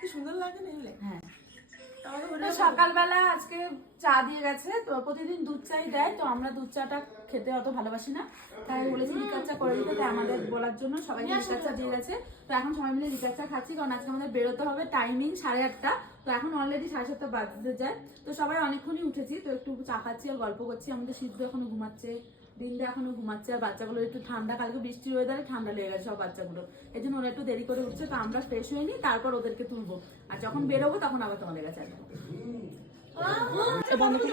কি সুন্দর লাগে না এগুলো? হ্যাঁ। সকালবেলা আজকে চা দিয়ে গেছে তো প্রতিদিন দুধ চাই দেয় তো আমরা দুধ চাটা খেতে অত ভালোবাসি না। তাই বলেছি লিকার চা করে দিতে আমাদের বলার জন্য সবাইকে লিকার চা দিয়ে গেছে। তো এখন সবাই মিলে লিকার চা খাচ্ছি কারণ আজকে আমাদের বেরোতে হবে টাইমিং সাড়ে আটটা। তো এখন অলরেডি সাড়ে সাতটা বাজতে যায়। তো সবাই অনেকক্ষণই উঠেছি তো একটু চা খাচ্ছি আর গল্প করছি। আমাদের সিদ্ধ এখনও ঘুমাচ্ছে। বিন্দু এখনও ঘুমাচ্ছে আর বাচ্চাগুলো একটু ঠান্ডা কালকে বৃষ্টির ওয়েদারে ঠান্ডা লেগে গেছে সব বাচ্চাগুলো। এই জন্য ওরা একটু দেরি করে উঠছে তো আমরা ফ্রেশ হয়ে নিই তারপর ওদেরকে তুলবো। আর যখন বেরোবো তখন আবার তোমাদের কাছে আসব। এ বন্ধ করো।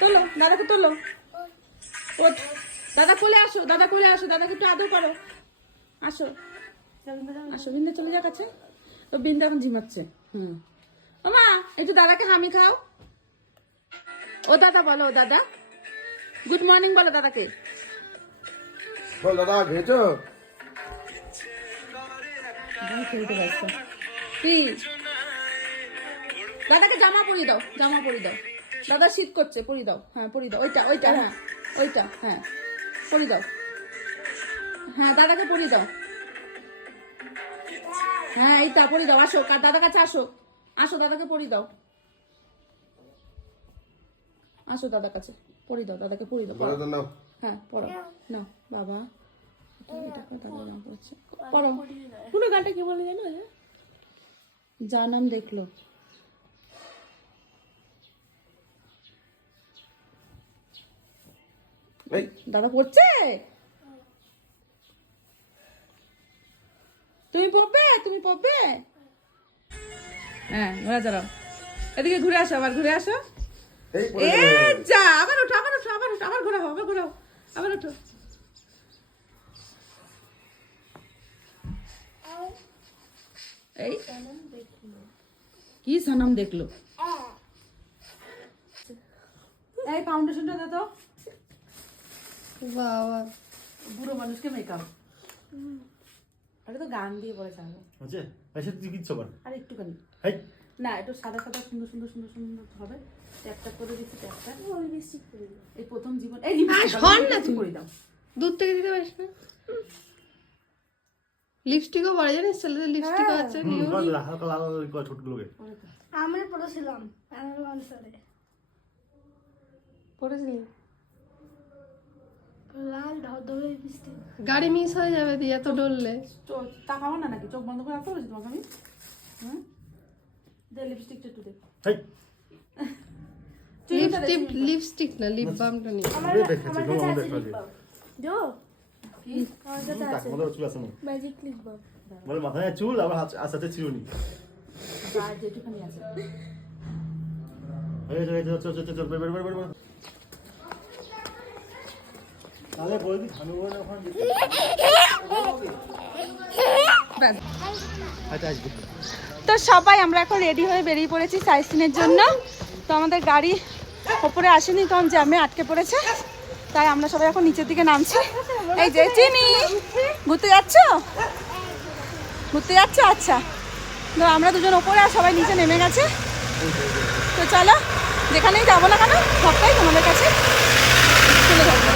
তোলো দাদাকে তোলো। ওঠ। দাদা কোলে আসো দাদা কোলে আসো দাদাকে একটু আদর করো। আসো। আসো বিন্দু চলে যাক আছে তো বিন্দু এখন ঝিমাচ্ছে। হুম। মা একটু দাদাকে হামি খাও। ও দাদা বলো ও দাদা। গুড মর্নিং বলো দাদাকে। বল দাদা দাদা কি? দাদাকে জামা পরিয়ে দাও জামা পরিয়ে দাও। দাদা শীত করছে পরিয়ে দাও। হ্যাঁ পরিয়ে দাও। ওইটা ওইটা হ্যাঁ ওইটা হ্যাঁ পরিয়ে দাও। হ্যাঁ দাদাকে পরিয়ে দাও। হ্যাঁ এইটা পরিয়ে দাও। আসো দাদার কাছে আসো। আসো দাদাকে পরিয়ে দাও। আসো দাদার কাছে পরিয়ে দাও দাদাকে পরিয়ে দাও নাও। হ্যাঁ পড়ো। না বাবা। পড়ো পুরো গানটা কি বলে জানো? যা নাম দেখল। দাদা পড়ছে? তুমি পড়বে? তুমি পড়বে? হ্যাঁ ঘোরা চালাও এদিকে ঘুরে আসো আবার ঘুরে আসো। এ যা আবার ওঠো আবার ওঠো আবার ওঠো আবার ঘোরাও আবার ঘোরাও আবার ওঠো। এই কি সনম দেখল? এই ফাউন্ডেশনটা দে তো। বাবা। বুড়ো মানুষকে মেকআপ আরে তো গান দিয়ে পরে চাবে হচ্ছে এসে তুই কিচ্ছু কর। আর একটুখানি। না একটু সাদা সাদা সুন্দর সুন্দর সুন্দর সুন্দর হবে। ট্যাপ ট্যাপ করে দিচ্ছি ট্যাপ ট্যাপ এই প্রথম জীবন এই তুই। করে দাও। দূর থেকে দিতে পারিস না? লিপস্টিকও পরে জানিস? ছেলেদের লিপস্টিক হ্যাঁ। আছে হুম, হালকা লাল লাল করে ঠোঁটগুলোকে আমরা পড়েছিলাম অ্যানুয়াল কনসার্টে পরেছিলি লাল ধবধবে লিপস্টিক গাড়ি মিস হয়ে যাবে দিয়ে এত ডললে চোখ তাকাবো না নাকি? চোখ বন্ধ করে রাখতে বলেছি তোমাকে আমি? হুম? দে লিপস্টিকটা একটু দে। হাই। লিপস্টিক লিপস্টিক না লিপ বামটা নিয়ে দেখেছি তোমার কি? মতো চুল আছে ম্যাজিক লিপ বাম বলে মাথায় চুল আবার হাত আস্তে আস্তে চিরুনি আর যেটুখানি আছে। এই যে চল চল চল চল বের বের বের বের বের। তাহলে বলবি আমি বলে ওখানে যেতে ব্যাস। আচ্ছা আসবে তো সবাই, আমরা এখন রেডি হয়ে বেরিয়ে পড়েছি সাইড সিনের জন্য। তো আমাদের গাড়ি ওপরে আসেনি কারণ জ্যামে আটকে পড়েছে। তাই আমরা সবাই এখন নিচের দিকে নামছি। এই যে চিনি, ঘুরতে যাচ্ছ? ঘুরতে যাচ্ছ? আচ্ছা। তো আমরা দুজন ওপরে আর সবাই নিচে নেমে গেছে। তো চলো, যেখানেই যাব না কেন, সবটাই তোমাদের কাছে তুলে ধরবো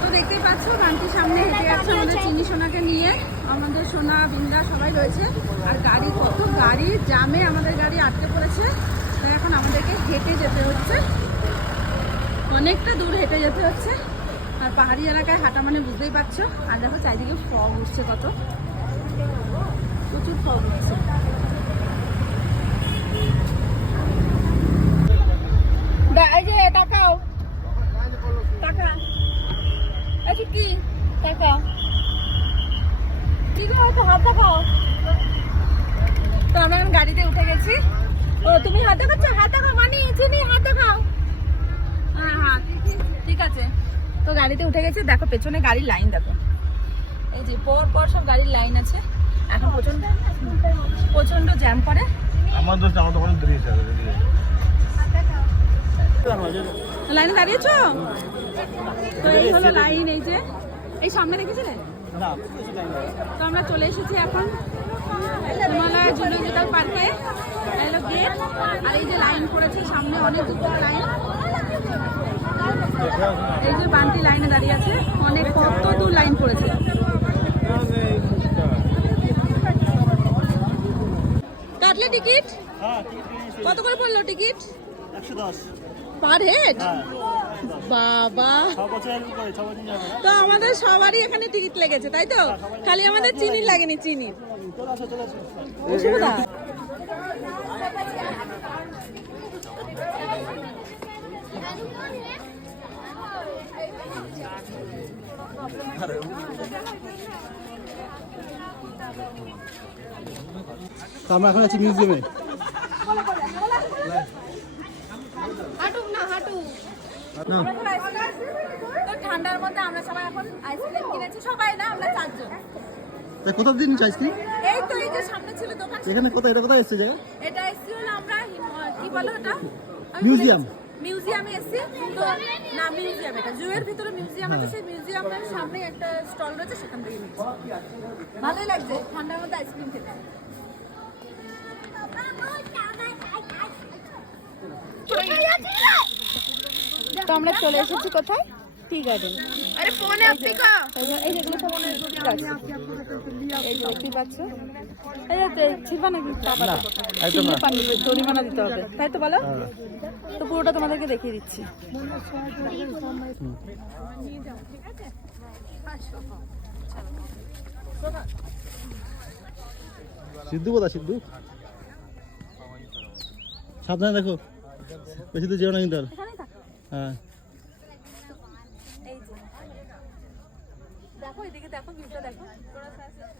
তো দেখতেই পাচ্ছ গানটির সামনে হেঁটে যাচ্ছে আমাদের চিনি সোনাকে নিয়ে আমাদের সোনা বিন্দা সবাই রয়েছে। আর গাড়ি, কত গাড়ি, জামে আমাদের গাড়ি আটকে পড়েছে। তাই এখন আমাদেরকে হেঁটে যেতে হচ্ছে। অনেকটা দূর হেঁটে যেতে হচ্ছে। আর পাহাড়ি এলাকায় হাঁটা মানে বুঝতেই পারছ। আর দেখো চারিদিকে ফগ উঠছে কত। প্রচুর ফগ উঠছে। এই যে তাকাও। টাকা কি? টাকা কি গো তো হাত দেখাও। তো আমরা এখন গাড়িতে উঠে গেছি। ও তুমি হাত দেখাচ্ছ? হাত দেখাও মানি চিনি হাত দেখাও। হ্যাঁ হ্যাঁ ঠিক আছে। তো গাড়িতে উঠে গেছে দেখো পেছনে গাড়ির লাইন দেখো। এই যে পর পর সব গাড়ির লাইন আছে। এখন প্রচণ্ড প্রচণ্ড জ্যাম করে। আমার দোস্ত আমার দোকানে দেরি লাইনে দাঁড়িয়েছো? তো এই হলো লাইন এই যে। এই সামনে দেখেছিলে তো আমরা চলে এসেছি এখন হিমালয় জুলজিক্যাল পার্কে। এলো গেট আর এই যে লাইন পড়েছে সামনে অনেক দূর লাইন। এই যে বান্টি লাইনে দাঁড়িয়ে আছে অনেক কত দূর লাইন পড়েছে। কাটলে টিকিট? কত করে পড়ল টিকিট? একশো দশ। Per head? হ্যাঁ। বাবা। তো আমাদের সবারই এখানে টিকিট লেগেছে তাই তো? খালি আমাদের চিনি লাগেনি চিনি। আমরা এখন আছি মিউজিয়ামে তো ঠান্ডার মধ্যে আমরা সবাই এখন আইসক্রিম কিনেছি। সবাই না আমরা চারজন। তাই কোথাও দিন আইসক্রিম এই তো এই যে সামনে ছিল দোকান। এখানে কোথায় এটা কোথায় এসছে জায়গা? এটা এসছি হলো আমরা কি বলো ওটা? মিউজিয়াম। মিউজিয়ামে এসছি। তো না মিউজিয়াম এটা। জুয়ের ভিতরে মিউজিয়াম আছে সেই মিউজিয়ামের সামনে একটা স্টল রয়েছে সেখান থেকে ভালোই লাগছে ঠান্ডার মধ্যে আইসক্রিম তো আমরা চলে এসেছি কোথায়? টি গার্ডেন আরে ফোনে আপনি কা এই যেগুলো সব ঠিক আছে। এই যে দেখতেই পাচ্ছ। এই যে ছিলবা নাকি? চিল্লি পানি জরিমানা দিতে হবে। তাই তো বলো? তো পুরোটা তোমাদেরকে দেখিয়ে দিচ্ছি। সিদ্ধু কোথা সিদ্ধু সাবধানে দেখো। বেশি তো যেও না কিন্তু। হ্যাঁ দেখো এদিকে দেখো ভিউটা দেখো।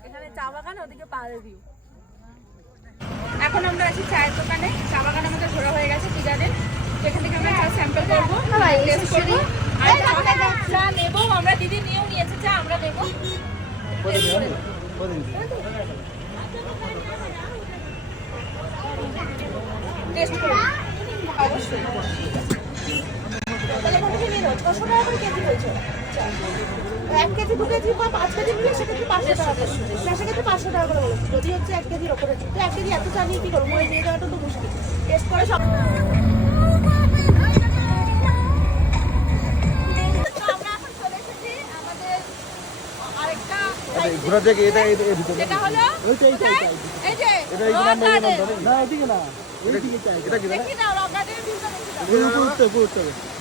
এখানে চা বাগান ওদিকে পাহাড়ের ভিউ এখন আমরা আছি চায়ের দোকানে। চা বাগান আমাদের ঘোরা হয়ে গেছে গার্ডেন এখান থেকে আমরা চা স্যাম্পল করব টেস্ট করব। আর চা চা নেব। আমরা দিদি নিয়েও নিয়েছে চা আমরা নেব। টেস্ট অবশ্যই। ছশো টাকা করে কেজি বলছো এক কেজি দু কেজি বা পাঁচ কেজি নিলে সেক্ষেত্রে পাঁচশো টাকা করে। সেক্ষেত্রে পাঁচশো টাকা করে বলেছি যদি হচ্ছে এক কেজির ওপরে। তো এক কেজি এত চা নিয়ে কি করব? নিয়ে যাওয়াটা তো মুশকিল। টেস্ট করে সব। ঘোরা থেকে এটা এটা এর ভিতরে। যেটা হলো এই যে এটা এই। না এদিকে না। এটা কি? দেখি দাও rock garden এর ভিউটা দেখি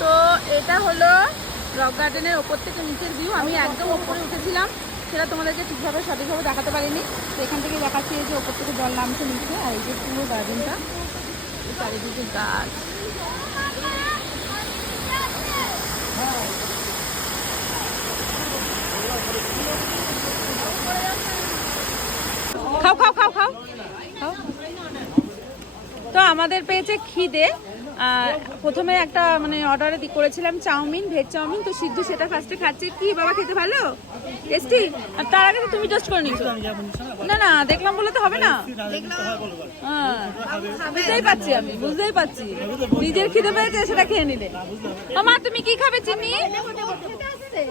তো এটা হলো রক গার্ডেনের ওপর থেকে নিচের ভিউ আমি একদম ওপরে উঠেছিলাম, সেটা তোমাদেরকে ঠিকভাবে সঠিকভাবে দেখাতে পারিনি। তো এখান থেকে দেখাচ্ছি এই যে ওপর থেকে জল নামছে নিচে, আর এই যে পুরো গার্ডেনটা চারিদিকে গাছ খাও খাও খাও খাও তো আমাদের পেয়েছে খিদে। প্রথমে একটা মানে অর্ডারে করেছিলাম চাউমিন ভেজ চাউমিন। তো সিদ্ধু সেটা ফার্স্টে খাচ্ছে। কি বাবা, খেতে ভালো? টেস্টি আর তার আগে তুমি টেস্ট করে নিচ্ছো না না, দেখলাম বলে তো হবে না। হ্যাঁ বুঝতেই পারছি আমি, বুঝতেই পারছি। নিজের খিদে পেয়েছে, সেটা খেয়ে নিলে। মা, তুমি কি খাবে চিনি?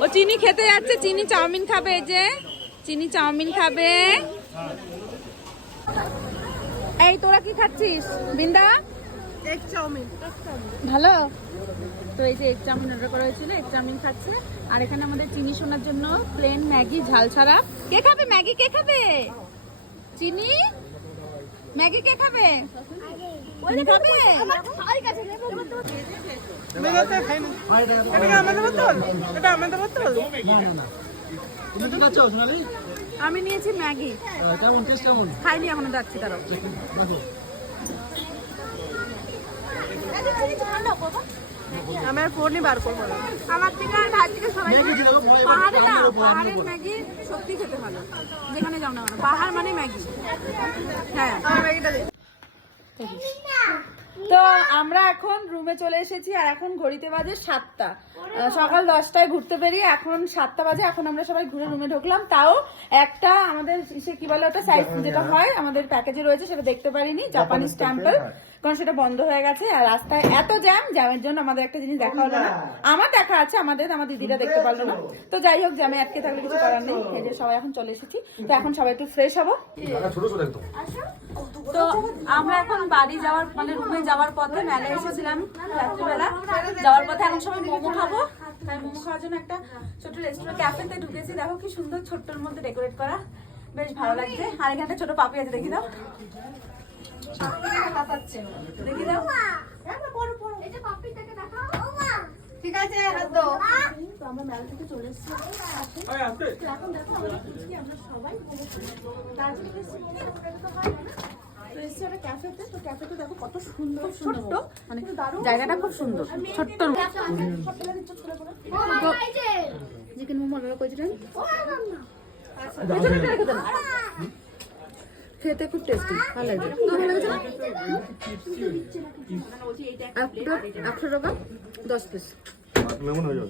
ও চিনি খেতে যাচ্ছে, চিনি চাউমিন খাবে যে। চিনি চাউমিন খাবে। এই তোরা কি খাচ্ছিস? বিন্দা? এগ চাউমিন ভালো? তো এই যে এগ চাউমিন অর্ডার করা হয়েছিল এগ চাউমিন খাচ্ছে। আর এখানে আমাদের চিনি শোনার জন্য প্লেন ম্যাগি ঝাল ছাড়া। কে খাবে? ম্যাগি কে খাবে? চিনি? ম্যাগি কে খাবে? খাবে। তুমি কি খাচ্ছ সোনালি? আমি নিয়েছি ম্যাগি। কেমন টেস্ট কেমন? খাইনি এখনও যাচ্ছি তারও দেখো। আমি আর ফোনই বার করব না। আমার থেকে আর ভাত থেকে সবাই পাহাড়ে না পাহাড়ের ম্যাগি সত্যি খেতে ভালো। যেখানে যাও না পাহাড় মানে ম্যাগি। হ্যাঁ ম্যাগিটা তো আমরা এখন রুমে চলে এসেছি আর এখন ঘড়িতে বাজে সাতটা। সকাল দশটায় ঘুরতে বেরিয়ে এখন সাতটা বাজে এখন আমরা সবাই ঘুরে রুমে ঢুকলাম। তাও একটা আমাদের সে কি বলে ওটা সাইজ যেটা হয় আমাদের প্যাকেজে রয়েছে সেটা দেখতে পারিনি জাপানিজ টেম্পল কারণ সেটা বন্ধ হয়ে গেছে আর রাস্তায় এত জ্যাম জ্যামের জন্য আমাদের একটা জিনিস দেখা হলো না। আমার দেখা আছে আমাদের আমার দিদিরা দেখতে পারল না। তো যাই হোক জ্যামে আটকে থাকলে কিছু করার নেই। এই যে সবাই এখন চলে এসেছি। তো এখন সবাই একটু ফ্রেশ হব। ছোট ছোট একদম। তো আমরা এখন বাড়ি যাওয়ার মানে রুমে যাওয়ার পথে মেলায় এসেছিলাম রাত্রিবেলা। যাওয়ার পথে এখন সবাই মোমো খাব। তাই মোমো খাওয়ার জন্য একটা ছোট রেস্টুরেন্ট ক্যাফেতে ঢুকেছি। দেখো কি সুন্দর ছোট্টর মধ্যে ডেকোরেট করা। বেশ ভালো লাগছে। আর এখানে একটা ছোট পাপি আছে দেখি দেখি দাও। ঠিক আছে আমরা মেলা চলে এসেছি এখন দেখো আমরা সবাই কত সুন্দর ছোট্ট। মানে জায়গাটা খুব সুন্দর ছোট্ট চিকেন মোমো করেছিলেন খেতে খুব টেস্টি ভালো লাগছে ভালো লাগছে না? একশো টাকা দশ পিস হয়ে